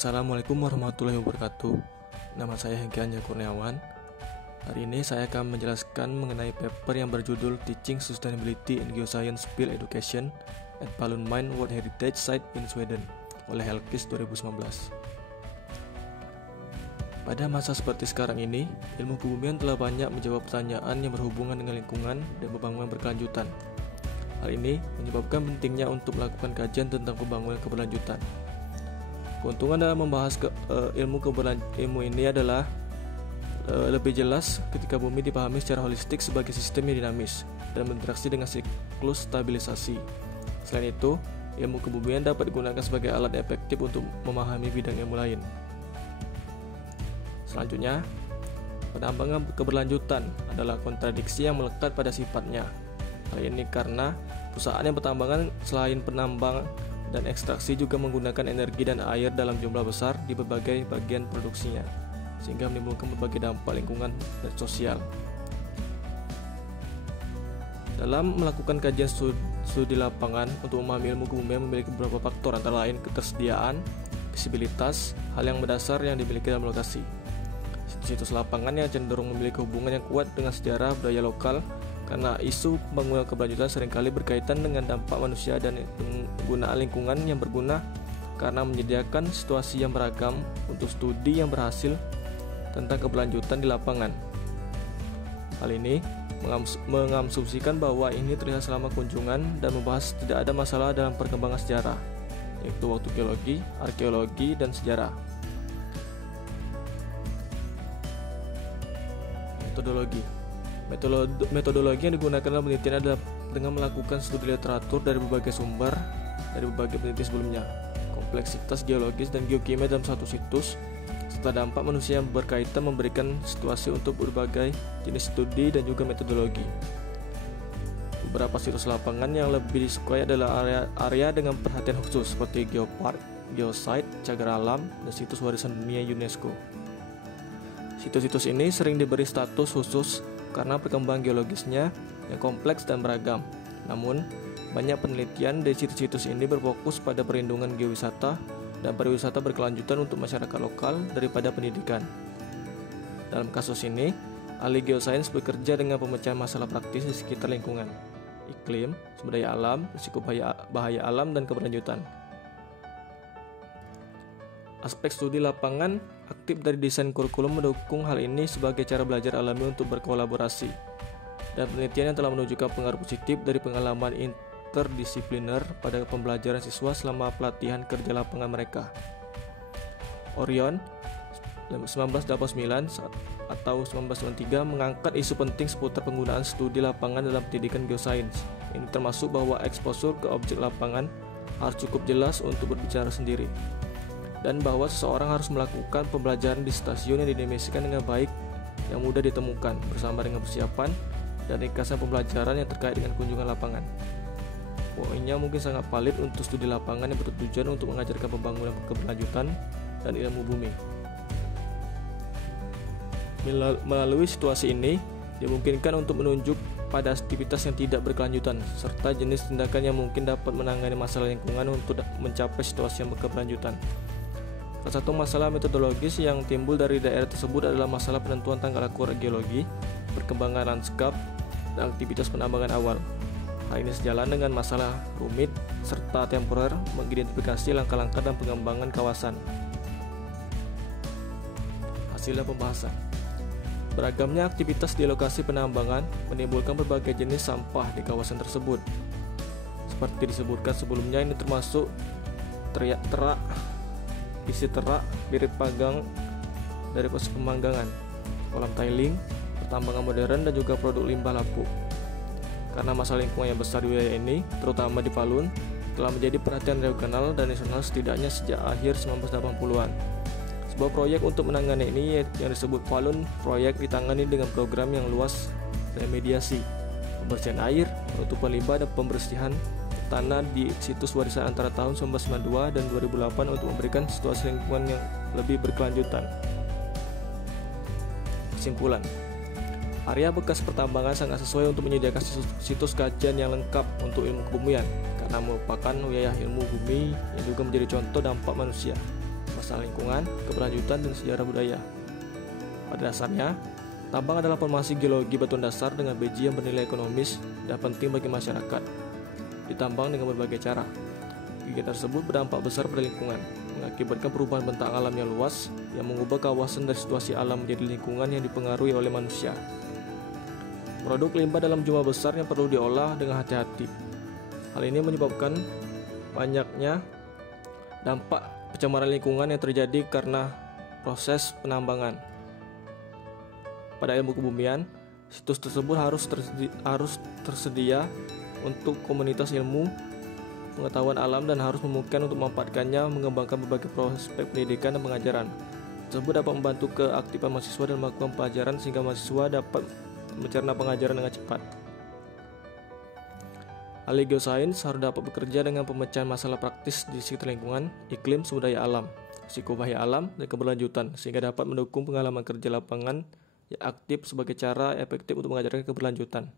Assalamualaikum warahmatullahi wabarakatuh. Nama saya Hengki Anja Kurniawan. Hari ini saya akan menjelaskan mengenai paper yang berjudul Teaching Sustainability in Geoscience Field Education at Falun Mine World Heritage Site in Sweden oleh Hellquist 2019. Pada masa seperti sekarang ini, ilmu kebumian telah banyak menjawab pertanyaan yang berhubungan dengan lingkungan dan pembangunan berkelanjutan. Hal ini menyebabkan pentingnya untuk melakukan kajian tentang pembangunan keberlanjutan. Keuntungan dalam membahas ilmu ini adalah lebih jelas ketika bumi dipahami secara holistik sebagai sistem yang dinamis dan berinteraksi dengan siklus stabilisasi. Selain itu, ilmu kebumian dapat digunakan sebagai alat efektif untuk memahami bidang ilmu lain. Selanjutnya, penambangan keberlanjutan adalah kontradiksi yang melekat pada sifatnya. Hal ini karena perusahaan yang bertambangan selain penambang dan ekstraksi juga menggunakan energi dan air dalam jumlah besar di berbagai bagian produksinya, sehingga menimbulkan berbagai dampak lingkungan dan sosial. Dalam melakukan kajian studi lapangan untuk memahami ilmu kebumian memiliki beberapa faktor, antara lain ketersediaan, visibilitas, hal yang mendasar yang dimiliki dalam lokasi. Situs lapangan yang cenderung memiliki hubungan yang kuat dengan sejarah budaya lokal, karena isu pembangunan keberlanjutan seringkali berkaitan dengan dampak manusia dan penggunaan lingkungan yang berguna, karena menyediakan situasi yang beragam untuk studi yang berhasil tentang keberlanjutan di lapangan. Hal ini mengasumsikan bahwa ini terlihat selama kunjungan dan membahas tidak ada masalah dalam perkembangan sejarah, yaitu waktu geologi, arkeologi, dan sejarah. Metodologi yang digunakan dalam penelitian adalah dengan melakukan studi literatur dari berbagai sumber dari berbagai penelitian sebelumnya, kompleksitas geologis dan geokimia dalam satu situs, serta dampak manusia yang berkaitan memberikan situasi untuk berbagai jenis studi dan juga metodologi. Beberapa situs lapangan yang lebih disukai adalah area dengan perhatian khusus seperti geopark, geosite, cagar alam, dan situs warisan dunia UNESCO. Situs-situs ini sering diberi status khusus karena perkembangan geologisnya yang kompleks dan beragam. Namun, banyak penelitian di situs-situs ini berfokus pada perlindungan geowisata dan pariwisata berkelanjutan untuk masyarakat lokal daripada pendidikan. Dalam kasus ini, ahli geosains bekerja dengan pemecahan masalah praktis di sekitar lingkungan, iklim, sumber daya alam, risiko bahaya alam, dan keberlanjutan. Aspek studi lapangan aktif dari desain kurikulum mendukung hal ini sebagai cara belajar alami untuk berkolaborasi, dan penelitian yang telah menunjukkan pengaruh positif dari pengalaman interdisipliner pada pembelajaran siswa selama pelatihan kerja lapangan mereka. Orion 1989 atau 1993 mengangkat isu penting seputar penggunaan studi lapangan dalam pendidikan geosains. Ini termasuk bahwa eksposur ke objek lapangan harus cukup jelas untuk berbicara sendiri, dan bahwa seseorang harus melakukan pembelajaran di stasiun yang didimensikan dengan baik, yang mudah ditemukan, bersama dengan persiapan dan ringkasan pembelajaran yang terkait dengan kunjungan lapangan. Poinnya mungkin sangat valid untuk studi lapangan yang bertujuan untuk mengajarkan pembangunan keberlanjutan dan ilmu bumi. Melalui situasi ini, dimungkinkan untuk menunjuk pada aktivitas yang tidak berkelanjutan, serta jenis tindakan yang mungkin dapat menangani masalah lingkungan untuk mencapai situasi yang berkelanjutan. Salah satu masalah metodologis yang timbul dari daerah tersebut adalah masalah penentuan tanggal akur geologi, perkembangan lanskap, dan aktivitas penambangan awal. Hal ini sejalan dengan masalah rumit serta temporer mengidentifikasi langkah-langkah dan pengembangan kawasan. Hasil dan pembahasan. Beragamnya aktivitas di lokasi penambangan menimbulkan berbagai jenis sampah di kawasan tersebut. Seperti disebutkan sebelumnya, ini termasuk terak, isi terak, birit pagang dari proses pemanggangan, kolam tiling, pertambangan modern, dan juga produk limbah lampu. Karena masalah lingkungan yang besar di wilayah ini, terutama di Falun, telah menjadi perhatian regional dan nasional setidaknya sejak akhir 1980-an. Sebuah proyek untuk menangani ini yang disebut Falun Proyek ditangani dengan program yang luas remediasi, pembersihan air, penutupan limbah, dan pembersihan tanah di situs warisan antara tahun 1992 dan 2008 untuk memberikan situasi lingkungan yang lebih berkelanjutan. Kesimpulan, area bekas pertambangan sangat sesuai untuk menyediakan situs kajian yang lengkap untuk ilmu kebumian, karena merupakan wilayah ilmu bumi yang juga menjadi contoh dampak manusia. masalah lingkungan, keberlanjutan, dan sejarah budaya. Pada dasarnya, tambang adalah formasi geologi batuan dasar dengan biji yang bernilai ekonomis dan penting bagi masyarakat. Ditambang dengan berbagai cara. Kegiatan tersebut berdampak besar pada lingkungan, mengakibatkan perubahan bentang alam yang luas yang mengubah kawasan dari situasi alam menjadi lingkungan yang dipengaruhi oleh manusia. Produk limbah dalam jumlah besar yang perlu diolah dengan hati-hati. Hal ini menyebabkan banyaknya dampak pencemaran lingkungan yang terjadi karena proses penambangan. Pada ilmu kebumian, situs tersebut harus tersedia untuk komunitas ilmu pengetahuan alam dan harus memungkinkan untuk memanfaatkannya mengembangkan berbagai prospek pendidikan dan pengajaran. Tersebut dapat membantu keaktifan mahasiswa dalam melakukan pelajaran sehingga mahasiswa dapat mencerna pengajaran dengan cepat. Ahli geosains harus dapat bekerja dengan pemecahan masalah praktis di sekitar lingkungan, iklim, sumber daya alam, risiko bahaya alam, dan keberlanjutan sehingga dapat mendukung pengalaman kerja lapangan yang aktif sebagai cara efektif untuk mengajarkan keberlanjutan.